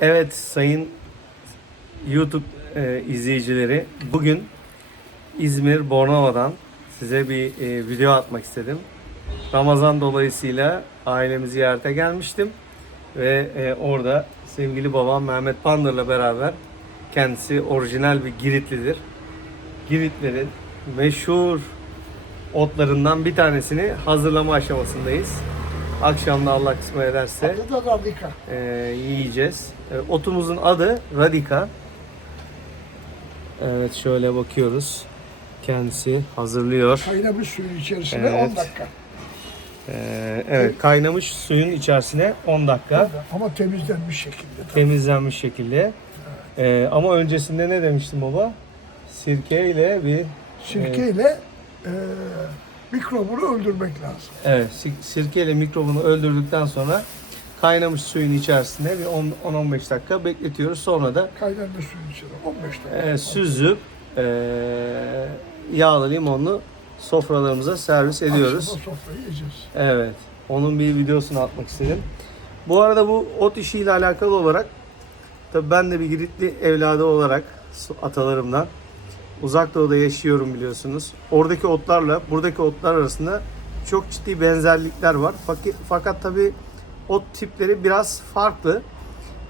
Evet sayın YouTube e, izleyicileri bugün İzmir Bornova'dan size bir e, video atmak istedim. Ramazan dolayısıyla ailemi ziyarete gelmiştim ve e, orada sevgili babam Mehmet Pandır'la beraber kendisi orijinal bir Giritlidir. Giritlerin meşhur otlarından bir tanesini hazırlama aşamasındayız. Akşam da Allah kısmet ederse Adı da radika. e, yiyeceğiz. E, otumuzun adı Radika. Evet şöyle bakıyoruz. Kendisi hazırlıyor. Kaynamış suyun içerisine Evet. 10 dakika. E, evet kaynamış suyun içerisine 10 dakika Ama temizlenmiş şekilde. temizlenmiş şekilde. E, ama öncesinde ne demiştim baba? Sirke ile bir Sirkeyle e, mikrobunu öldürmek lazım. evet si- sirke ile mikrobunu öldürdükten sonra kaynamış suyun içerisine bir 10 10-15 dakika bekletiyoruz. Sonra da Kaynamış suyun içine 15 dakika. e, süzüp e, yağlı limonlu sofralarımıza servis ediyoruz. Akşama sofrayı yiyeceğiz. Evet. Onun bir videosunu atmak istedim. Bu arada bu ot işiyle alakalı olarak tabii ben de bir Giritli evladı olarak atalarımdan uzak doğuda yaşıyorum biliyorsunuz. Oradaki otlarla buradaki otlar arasında çok ciddi benzerlikler var. Fakat, fakat tabii ot tipleri biraz farklı.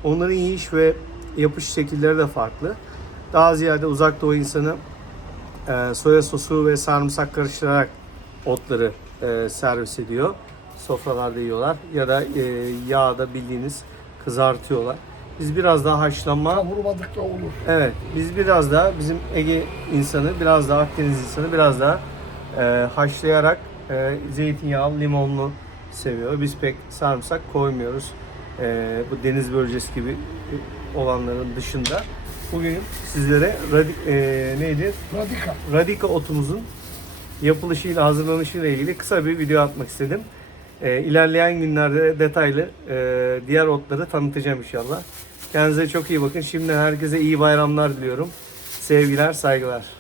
Onların yiyiş ve yapış şekilleri de farklı. Daha ziyade uzak doğu insanı e, soya sosu ve sarımsak karıştırarak otları e, servis ediyor. Sofralarda yiyorlar ya da e, yağda bildiğiniz kızartıyorlar. Biz biraz daha haşlanma Kavurmadık da olur. Evet, biz biraz daha bizim Ege insanı, biraz daha Akdeniz insanı biraz daha e, haşlayarak e, zeytinyağlı, limonlu seviyor. Biz pek sarımsak koymuyoruz. E, bu deniz bölgesi gibi olanların dışında. Bugün sizlere radi, e, neydi? Radika. Radika otumuzun yapılışıyla, hazırlanışıyla ilgili kısa bir video atmak istedim. E, ilerleyen günlerde detaylı e, diğer otları tanıtacağım inşallah. Kendinize çok iyi bakın. Şimdi herkese iyi bayramlar diliyorum. Sevgiler, saygılar.